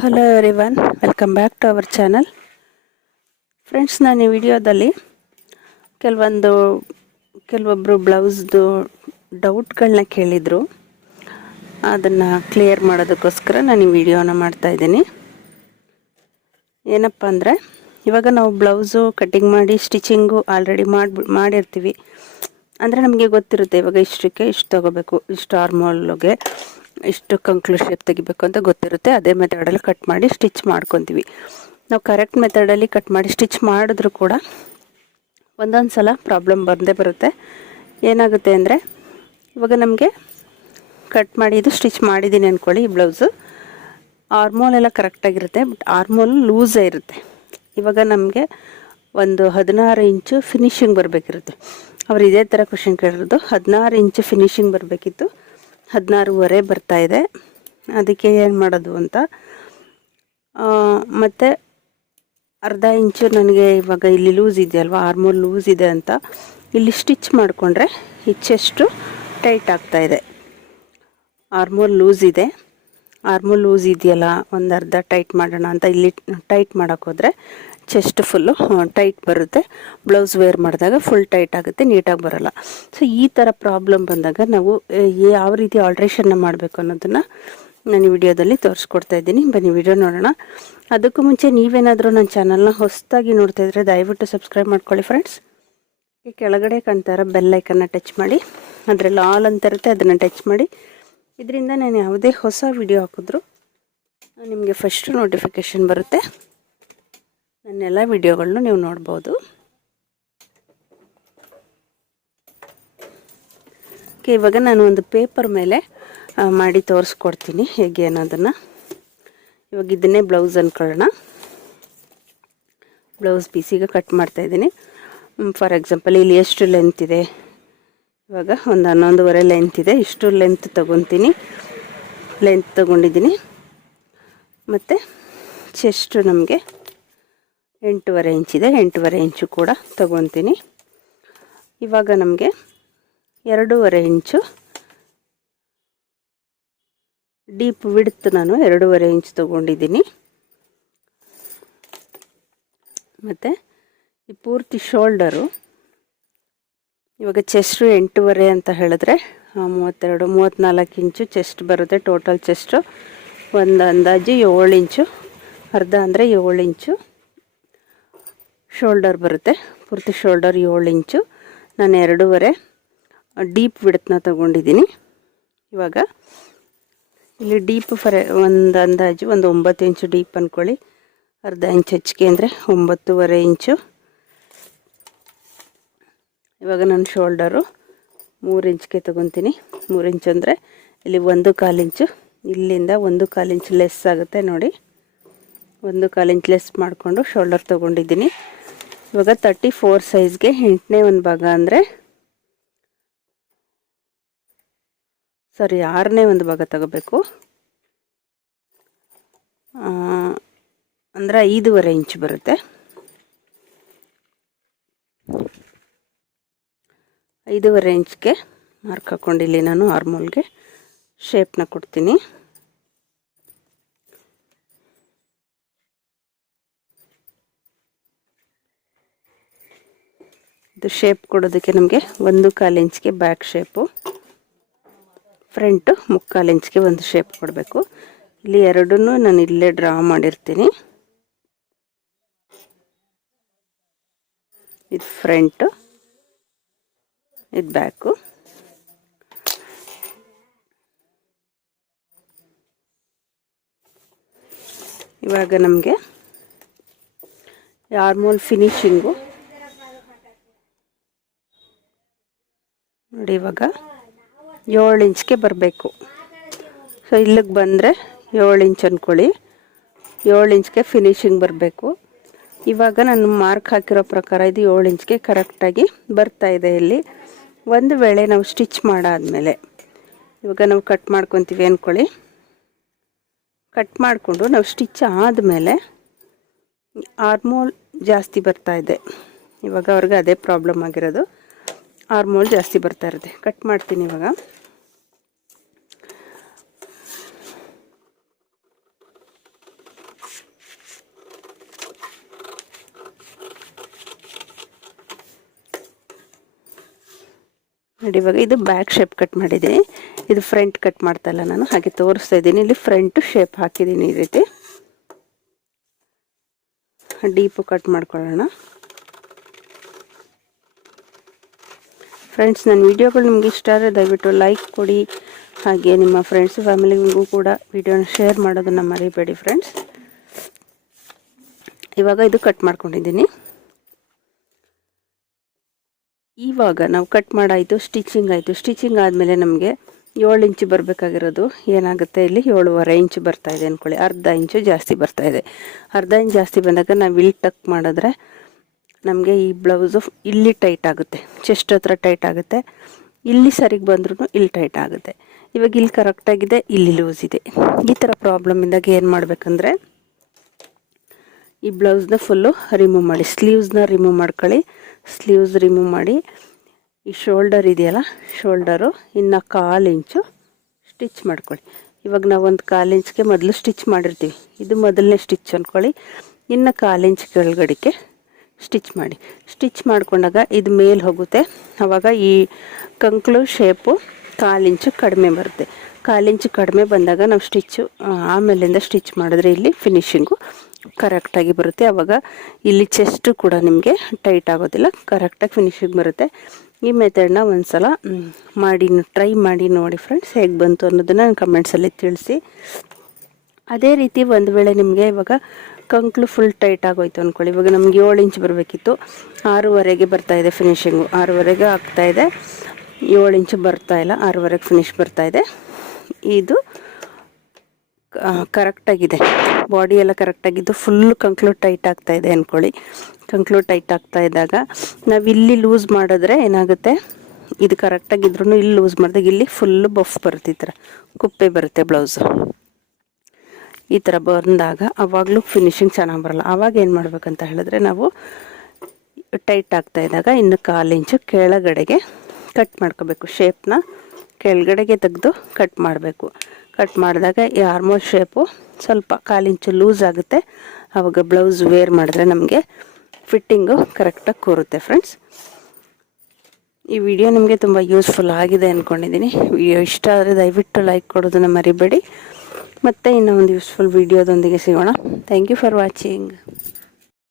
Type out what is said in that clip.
Hello everyone welcome back to our channel friends ನಾನು ಈ ವಿಡಿಯೋದಲ್ಲಿ ಕೆಲವೊಂದು ಕೆಲವೊಬ್ಬರು ಬ್ಲೌಸ್ದು ಡೌಟ್ಗಳನ್ನ ಕೇಳಿದರು. ಅದನ್ನು ಕ್ಲಿಯರ್ ಮಾಡೋದಕ್ಕೋಸ್ಕರ ನಾನು ಈ ವಿಡಿಯೋನ ಮಾಡ್ತಾಯಿದ್ದೀನಿ ಏನಪ್ಪ ಅಂದರೆ, ಇವಾಗ ನಾವು ಬ್ಲೌಸು ಕಟ್ಟಿಂಗ್ ಮಾಡಿ ಸ್ಟಿಚಿಂಗು ಆಲ್ರೆಡಿ ಮಾಡಿ, ಮಾಡಿರ್ತೀವಿ. ಅಂದರೆ ನಮಗೆ ಗೊತ್ತಿರುತ್ತೆ ಇವಾಗ ಇಷ್ಟಕ್ಕೆ ಇಷ್ಟು ತೊಗೋಬೇಕು, ಇಷ್ಟು ಆರ್ಮೋಲ್ಗೆ ಇಷ್ಟು ಕಂಕ್ಲು ಶೇಪ್ ತೆಗಿಬೇಕು ಅಂತ ಗೊತ್ತಿರುತ್ತೆ. ಅದೇ ಮೆಥಡಲ್ಲಿ ಕಟ್ ಮಾಡಿ ಸ್ಟಿಚ್ ಮಾಡ್ಕೊತೀವಿ. ನಾವು ಕರೆಕ್ಟ್ ಮೆಥಡಲ್ಲಿ ಕಟ್ ಮಾಡಿ ಸ್ಟಿಚ್ ಮಾಡಿದ್ರೂ ಕೂಡ ಒಂದೊಂದು ಸಲ ಪ್ರಾಬ್ಲಮ್ ಬಂದೇ ಬರುತ್ತೆ. ಏನಾಗುತ್ತೆ ಅಂದರೆ, ಇವಾಗ ನಮಗೆ ಕಟ್ ಮಾಡಿ ಇದು ಸ್ಟಿಚ್ ಮಾಡಿದ್ದೀನಿ ಅಂದ್ಕೊಳ್ಳಿ ಈ ಬ್ಲೌಸು ಆರ್ಮೋಲ್ ಎಲ್ಲ ಕರೆಕ್ಟಾಗಿರುತ್ತೆ ಬಟ್ ಆರ್ಮೋಲ್ ಲೂಸೇ ಇರುತ್ತೆ. ಇವಾಗ ನಮಗೆ ಒಂದು ಹದಿನಾರು ಇಂಚು ಫಿನಿಶಿಂಗ್ ಬರಬೇಕಿರುತ್ತೆ. ಅವ್ರು ಇದೇ ಥರ ಕ್ವಶನ್ ಕೇಳಿರೋದು. ಹದಿನಾರು ಇಂಚು ಫಿನಿಶಿಂಗ್ ಬರಬೇಕಿತ್ತು. ಹದಿನಾರೂವರೆ ಇದೆ. ಅದಕ್ಕೆ ಏನು ಮಾಡೋದು ಅಂತ. ಮತ್ತು ಅರ್ಧ ಇಂಚು ನನಗೆ ಇವಾಗ ಇಲ್ಲಿ ಲೂಸ್ ಇದೆಯಲ್ವ ಆರ್ಮೋಲ್ ಲೂಸ್ ಇದೆ ಅಂತ ಇಲ್ಲಿ ಸ್ಟಿಚ್ ಮಾಡಿಕೊಂಡ್ರೆ ಹೆಚ್ಚೆಷ್ಟು ಟೈಟ್ ಟೈಟ್ ಆಗ್ತಾಯಿದೆ ಆರ್ಮೋಲ್ ಲೂಸ್ ಇದೆ. ಆರ್ಮೋಲ್ ಲೂಸ್ ಇದೆಯಲ್ಲ, ಒಂದು ಅರ್ಧ ಟೈಟ್ ಮಾಡೋಣ ಅಂತ ಇಲ್ಲಿ ಟೈಟ್ ಮಾಡೋಕ್ಕೋದ್ರೆ ಚೆಸ್ಟ್ ಫುಲ್ಲು ಟೈಟ್ ಬರುತ್ತೆ. ಬ್ಲೌಸ್ ವೇರ್ ಮಾಡಿದಾಗ ಫುಲ್ ಟೈಟ್ ಆಗುತ್ತೆ, ನೀಟಾಗಿ ಬರೋಲ್ಲ. ಸೊ ಈ ಥರ ಪ್ರಾಬ್ಲಮ್ ಬಂದಾಗ ನಾವು ಯಾವ ರೀತಿ ಆಲ್ಟ್ರೇಷನ್ನ ಮಾಡಬೇಕು ಅನ್ನೋದನ್ನು ನಾನು ವಿಡಿಯೋದಲ್ಲಿ ತೋರಿಸ್ಕೊಡ್ತಾ ಇದ್ದೀನಿ. ಬನ್ನಿ ವಿಡಿಯೋ ನೋಡೋಣ. ಅದಕ್ಕೂ ಮುಂಚೆ ನೀವೇನಾದರೂ ನನ್ನ ಚಾನಲ್ನ ಹೊಸದಾಗಿ ನೋಡ್ತಾ ಇದ್ರೆ ದಯವಿಟ್ಟು ಸಬ್ಸ್ಕ್ರೈಬ್ ಮಾಡ್ಕೊಳ್ಳಿ ಫ್ರೆಂಡ್ಸ್ ಈ ಕೆಳಗಡೆ ಕಾಣ್ತಾ ಇರೋ ಬೆಲ್ಲೈಕನ್ನ ಟಚ್ ಮಾಡಿ. ಅದರಲ್ಲಿ ಆಲ್ ಅಂತ ಇರುತ್ತೆ, ಅದನ್ನು ಟಚ್ ಮಾಡಿ. ಇದರಿಂದ ನಾನು ಯಾವುದೇ ಹೊಸ ವಿಡಿಯೋ ಹಾಕಿದ್ರು, ನಿಮಗೆ ಫಸ್ಟು ನೋಟಿಫಿಕೇಷನ್ ಬರುತ್ತೆ. ನನ್ನೆಲ್ಲ ವಿಡಿಯೋಗಳನ್ನೂ ನೀವು ನೋಡ್ಬೋದು. ಓಕೆ ಇವಾಗ ನಾನು ಒಂದು ಪೇಪರ್ ಮೇಲೆ ಮಾಡಿ ತೋರಿಸ್ಕೊಡ್ತೀನಿ. ಹೇಗೆ ಅನ್ನೋದನ್ನು. ಇವಾಗ ಇದನ್ನೇ ಬ್ಲೌಸ್ ಅಂದ್ಕೊಳ್ಳೋಣ ಬ್ಲೌಸ್ ಪೀಸಿಗೆ ಕಟ್ ಮಾಡ್ತಾಯಿದ್ದೀನಿ ಫಾರ್ ಎಕ್ಸಾಂಪಲ್ ಇಲ್ಲಿ ಎಷ್ಟು ಲೆಂತ್ ಇದೆ. ಇವಾಗ ಒಂದು ಹನ್ನೊಂದುವರೆ ಲೆಂತ್ ಇದೆ. ಇಷ್ಟು ಲೆಂತ್ ತೊಗೊತೀನಿ. ಲೆಂತ್ ತೊಗೊಂಡಿದ್ದೀನಿ. ಮತ್ತು ಚೆಸ್ಟು ನಮಗೆ ಎಂಟೂವರೆ ಇಂಚಿದೆ ಎಂಟೂವರೆ ಇಂಚು ಕೂಡ ತಗೊತೀನಿ. ಇವಾಗ ನಮಗೆ ಎರಡೂವರೆ ಇಂಚು ಡೀಪ್ ವಿಡ್ತ್ ನಾನು ಎರಡೂವರೆ ಇಂಚ್ ತೊಗೊಂಡಿದ್ದೀನಿ. ಮತ್ತು ಈ ಪೂರ್ತಿ ಶೋಲ್ಡರು, ಇವಾಗ ಚೆಸ್ಟು ಎಂಟೂವರೆ ಅಂತ ಹೇಳಿದ್ರೆ ಮೂವತ್ತೆರಡು ಮೂವತ್ತ್ನಾಲ್ಕು ಇಂಚು ಚೆಸ್ಟ್ ಬರುತ್ತೆ, ಟೋಟಲ್ ಚೆಸ್ಟು. ಒಂದು ಅಂದಾಜು ಏಳು ಇಂಚು, ಅರ್ಧ ಅಂದರೆ ಏಳು ಇಂಚು ಶೋಲ್ಡರ್ ಬರುತ್ತೆ. ಪೂರ್ತಿ ಶೋಲ್ಡರ್ ಏಳು ಇಂಚು. ನಾನು ಎರಡೂವರೆ ಡೀಪ್ ವಿಡತ್ನ ತಗೊಂಡಿದ್ದೀನಿ. ಇವಾಗ ಇಲ್ಲಿ ಡೀಪ್ ಫರೆ ಒಂದು ಅಂದಾಜು ಒಂದು ಒಂಬತ್ತು ಇಂಚು ಡೀಪ್ ಅಂದ್ಕೊಳ್ಳಿ ಅರ್ಧ ಇಂಚು ಹೆಚ್ಚಿಗೆ ಅಂದರೆ ಒಂಬತ್ತೂವರೆ ಇಂಚು. ಇವಾಗ ನಾನು ಶೋಲ್ಡರು ಮೂರು ಇಂಚ್ಗೆ ತೊಗೊತೀನಿ. ಮೂರು ಇಂಚು ಅಂದರೆ ಇಲ್ಲಿ ಒಂದು ಕಾಲು ಇಂಚು. ಇಲ್ಲಿಂದ ಒಂದು ಕಾಲು ಇಂಚು ಲೆಸ್ ಆಗುತ್ತೆ ನೋಡಿ. ಒಂದು ಕಾಲು ಇಂಚು ಲೆಸ್ ಮಾಡಿಕೊಂಡು ಶೋಲ್ಡರ್ ತೊಗೊಂಡಿದ್ದೀನಿ. ಇವಾಗ ತರ್ಟಿ ಫೋರ್ ಸೈಜ್ಗೆ ಎಂಟನೇ ಒಂದು ಭಾಗ ಅಂದರೆ ಸಾರಿ ಆರನೇ ಒಂದು ಭಾಗ ತಗೋಬೇಕು. ಅಂದರೆ ಐದೂವರೆ ಇಂಚ್ ಬರುತ್ತೆ. ಐದೂವರೆ ಇಂಚ್ಗೆ ಮಾರ್ಕ್ ಹಾಕ್ಕೊಂಡಿಲ್ಲಿ ನಾನು ಆರ್ಮೋಲ್ಗೆ ಶೇಪ್ನ ಕೊಡ್ತೀನಿ. ಇದು ಶೇಪ್ ಕೊಡೋದಕ್ಕೆ ನಮಗೆ ಒಂದು ಕಾಲು ಇಂಚ್ಗೆ ಬ್ಯಾಕ್ ಶೇಪು ಫ್ರಂಟು ಮುಕ್ಕಾಲು ಇಂಚ್ಗೆ ಒಂದು ಶೇಪ್ ಕೊಡಬೇಕು. ಇಲ್ಲಿ ಎರಡೂ ನಾನು ಇಲ್ಲೇ ಡ್ರಾ ಮಾಡಿರ್ತೀನಿ. ಇದು ಫ್ರಂಟು ಇದು ಬ್ಯಾಕು ಇವಾಗ ನಮಗೆ ಯಾರ್ಮೋಲ್ ಫಿನಿಶಿಂಗು ನೋಡಿ ಇವಾಗ ಏಳು ಇಂಚ್ಗೆ ಬರಬೇಕು. ಸೊ ಇಲ್ಲಿಗೆ ಬಂದರೆ ಏಳು ಇಂಚ್ ಅಂದ್ಕೊಳ್ಳಿ ಏಳು ಇಂಚ್ಗೆ ಫಿನಿಶಿಂಗ್ ಬರಬೇಕು. ಇವಾಗ ನಾನು ಮಾರ್ಕ್ ಹಾಕಿರೋ ಪ್ರಕಾರ ಇದು ಏಳು ಇಂಚ್ಗೆ ಕರೆಕ್ಟಾಗಿ ಬರ್ತಾ ಇದೆ ಇಲ್ಲಿ. ಒಂದು ವೇಳೆ ನಾವು ಸ್ಟಿಚ್ ಮಾಡಾದಮೇಲೆ, ಇವಾಗ ನಾವು ಕಟ್ ಮಾಡ್ಕೊತೀವಿ ಅಂದ್ಕೊಳ್ಳಿ ಕಟ್ ಮಾಡಿಕೊಂಡು ನಾವು ಸ್ಟಿಚ್ ಆದಮೇಲೆ ಆರ್ಮೋಲ್ ಜಾಸ್ತಿ ಬರ್ತಾ ಇದೆ. ಇವಾಗ ಅವ್ರಿಗೆ ಅದೇ ಪ್ರಾಬ್ಲಮ್ ಆಗಿರೋದು. ಆರು ಮೋಲ್ ಜಾಸ್ತಿ ಬರ್ತಾ ಇರುತ್ತೆ. ಕಟ್ ಮಾಡ್ತೀನಿ ಇವಾಗ. ನೋಡಿ ಇವಾಗ ಇದು ಬ್ಯಾಕ್ ಶೇಪ್ ಕಟ್ ಮಾಡಿದ್ದೀನಿ ಇದು ಫ್ರಂಟ್ ಕಟ್ ಮಾಡ್ತಲ್ಲ ನಾನು, ಹಾಗೆ ತೋರಿಸ್ತಾ ಇದ್ದೀನಿ. ಇಲ್ಲಿ ಫ್ರಂಟ್ ಶೇಪ್ ಹಾಕಿದ್ದೀನಿ ಈ ರೀತಿ. ಡೀಪು ಕಟ್ ಮಾಡ್ಕೊಳ್ಳೋಣ. ಫ್ರೆಂಡ್ಸ್, ನನ್ನ ವೀಡಿಯೋಗಳು ನಿಮ್ಗೆ ಇಷ್ಟ ಆದರೆ ದಯವಿಟ್ಟು ಲೈಕ್ ಕೊಡಿ. ಹಾಗೆ ನಿಮ್ಮ ಫ್ರೆಂಡ್ಸ್ ಫ್ಯಾಮಿಲಿಗೂ ಕೂಡ ವಿಡಿಯೋನ ಶೇರ್ ಮಾಡೋದನ್ನು ಮರಿಬೇಡಿ ಫ್ರೆಂಡ್ಸ್. ಇವಾಗ ಇದು ಕಟ್ ಮಾಡ್ಕೊಂಡಿದ್ದೀನಿ. ಇವಾಗ ನಾವು ಕಟ್ ಮಾಡಾಯಿತು, ಸ್ಟಿಚಿಂಗ್ ಆಯಿತು. ಸ್ಟಿಚಿಂಗ್ ಆದಮೇಲೆ ನಮಗೆ ಏಳು ಇಂಚು ಬರಬೇಕಾಗಿರೋದು. ಏನಾಗುತ್ತೆ ಇಲ್ಲಿ? ಏಳುವರೆ ಇಂಚು ಬರ್ತಾಯಿದೆ ಅಂದ್ಕೊಳ್ಳಿ ಅರ್ಧ ಇಂಚು ಜಾಸ್ತಿ ಬರ್ತಾಯಿದೆ ಅರ್ಧ ಇಂಚು ಜಾಸ್ತಿ ಬಂದಾಗ ನಾವು ಇಲ್ಲಿ ಟಕ್ ಮಾಡಿದ್ರೆ ನಮಗೆ ಈ ಬ್ಲೌಸು ಇಲ್ಲಿ ಟೈಟ್ ಆಗುತ್ತೆ. ಚೆಸ್ಟ್ ಹತ್ರ ಟೈಟ್ ಆಗುತ್ತೆ. ಇಲ್ಲಿ ಸರಿಗೆ ಬಂದ್ರೂ ಇಲ್ಲಿ ಟೈಟ್ ಆಗುತ್ತೆ. ಇವಾಗ ಇಲ್ಲಿ ಕರೆಕ್ಟಾಗಿದೆ ಇಲ್ಲಿ ಲೂಸ್ ಇದೆ. ಈ ಥರ ಪ್ರಾಬ್ಲಮ್ ಇದ್ದಾಗ ಏನು ಮಾಡಬೇಕಂದ್ರೆ, ಈ ಬ್ಲೌಸ್ನ ಫುಲ್ಲು ರಿಮೂವ್ ಮಾಡಿ ಸ್ಲೀವ್ಸ್ನ ರಿಮೂವ್ ಮಾಡ್ಕೊಳ್ಳಿ. ಸ್ಲೀವ್ಸ್ ರಿಮೂವ್ ಮಾಡಿ, ಈ ಶೋಲ್ಡರ್ ಇದೆಯಲ್ಲ ಶೋಲ್ಡರು ಇನ್ನು ಕಾಲು ಇಂಚು ಸ್ಟಿಚ್ ಮಾಡ್ಕೊಳ್ಳಿ. ಇವಾಗ ನಾವು ಒಂದು ಕಾಲು ಇಂಚ್ಗೆ ಮೊದಲು ಸ್ಟಿಚ್ ಮಾಡಿರ್ತೀವಿ. ಇದು ಮೊದಲನೇ ಸ್ಟಿಚ್ ಅಂದ್ಕೊಳ್ಳಿ ಇನ್ನು ಕಾಲು ಇಂಚ್ ಕೆಳಗಡಿಕೆ ಸ್ಟಿಚ್ ಮಾಡಿ. ಸ್ಟಿಚ್ ಮಾಡ್ಕೊಂಡಾಗ ಇದು ಮೇಲೆ ಹೋಗುತ್ತೆ. ಆವಾಗ ಈ ಕಂಕ್ಳು ಶೇಪು ಕಾಲಿಂಚು ಕಡಿಮೆ ಬರುತ್ತೆ. ಕಾಲಿಂಚು ಕಡಿಮೆ ಬಂದಾಗ ನಾವು ಸ್ಟಿಚ್ಚು ಆಮೇಲಿಂದ ಸ್ಟಿಚ್ ಮಾಡಿದ್ರೆ ಇಲ್ಲಿ ಫಿನಿಶಿಂಗು ಕರೆಕ್ಟಾಗಿ ಬರುತ್ತೆ. ಆವಾಗ ಇಲ್ಲಿ ಚೆಸ್ಟು ಕೂಡ ನಿಮಗೆ ಟೈಟ್ ಆಗೋದಿಲ್ಲ ಕರೆಕ್ಟಾಗಿ ಫಿನಿಶಿಂಗ್ ಬರುತ್ತೆ. ಈ ಮೆಥಡ್ನ ಒಂದು ಸಲ ಮಾಡಿ ಟ್ರೈ ಮಾಡಿ ನೋಡಿ ಫ್ರೆಂಡ್ಸ್ ಹೇಗೆ ಬಂತು ಅನ್ನೋದನ್ನು ಕಮೆಂಟ್ಸಲ್ಲಿ ತಿಳಿಸಿ. ಅದೇ ರೀತಿ ಒಂದು ವೇಳೆ ನಿಮಗೆ ಇವಾಗ ಕಂಕ್ಳು ಫುಲ್ ಟೈಟ್ ಆಗೋಯ್ತು ಅಂದ್ಕೊಳ್ಳಿ ಇವಾಗ ನಮ್ಗೆ ಏಳು ಇಂಚ್ ಬರಬೇಕಿತ್ತು. ಆರೂವರೆಗೆ ಬರ್ತಾ ಇದೆ ಫಿನಿಶಿಂಗು ಆರೂವರೆಗೆ ಆಗ್ತಾಯಿದೆ ಏಳು ಇಂಚು ಬರ್ತಾ ಇಲ್ಲ. ಆರೂವರೆಗೆ ಫಿನಿಶ್ ಬರ್ತಾ ಇದೆ. ಇದು ಕರೆಕ್ಟಾಗಿದೆ ಬಾಡಿ ಎಲ್ಲ ಕರೆಕ್ಟಾಗಿದ್ದು ಫುಲ್ ಕಂಕ್ಳು ಟೈಟ್ ಆಗ್ತಾ ಇದೆ ಅಂದ್ಕೊಳ್ಳಿ ಕಂಕ್ಳು ಟೈಟ್ ಆಗ್ತಾ ಇದ್ದಾಗ ನಾವು ಇಲ್ಲಿ ಲೂಸ್ ಮಾಡಿದ್ರೆ ಏನಾಗುತ್ತೆ? ಇದು ಕರೆಕ್ಟಾಗಿದ್ರೂ ಇಲ್ಲಿ ಲೂಸ್ ಮಾಡಿದಾಗ ಇಲ್ಲಿ ಫುಲ್ಲು ಬಫ್ ಬರುತ್ತೆ ಈ ಥರ ಕುಪ್ಪೆ ಬರುತ್ತೆ ಬ್ಲೌಸು ಈ ಥರ ಬಂದಾಗ ಅವಾಗಲೂ ಫಿನಿಶಿಂಗ್ ಚೆನ್ನಾಗಿ ಬರಲ್ಲ. ಆವಾಗ ಏನು ಮಾಡಬೇಕಂತ ಹೇಳಿದ್ರೆ ನಾವು ಟೈಟ್ ಆಗ್ತಾ ಇದ್ದಾಗ ಇನ್ನು ಕಾಲು ಇಂಚು ಕೆಳಗಡೆಗೆ ಕಟ್ ಮಾಡ್ಕೋಬೇಕು. ಶೇಪ್ನ ಕೆಳಗಡೆಗೆ ತೆಗೆದು ಕಟ್ ಮಾಡಬೇಕು. ಕಟ್ ಮಾಡಿದಾಗ ಈ ಆರ್ಮೋಲ್ ಶೇಪು ಸ್ವಲ್ಪ ಕಾಲಿಂಚು ಲೂಸ್ ಆಗುತ್ತೆ. ಆವಾಗ ಬ್ಲೌಸ್ ವೇರ್ ಮಾಡಿದ್ರೆ ನಮಗೆ ಫಿಟ್ಟಿಂಗು ಕರೆಕ್ಟಾಗಿ ಕೂರುತ್ತೆ ಫ್ರೆಂಡ್ಸ್ ಈ ವಿಡಿಯೋ ನಿಮಗೆ ತುಂಬ ಯೂಸ್ಫುಲ್ ಆಗಿದೆ ಅಂದ್ಕೊಂಡಿದ್ದೀನಿ ವಿಡಿಯೋ ಇಷ್ಟ ಆದರೆ ದಯವಿಟ್ಟು ಲೈಕ್ ಕೊಡೋದನ್ನು ಮರಿಬೇಡಿ. ಮತ್ತೆ ಇನ್ನೂ ಒಂದು ಯೂಸ್ಫುಲ್ ವಿಡಿಯೋದೊಂದಿಗೆ ಸಿಗೋಣ. Thank you for watching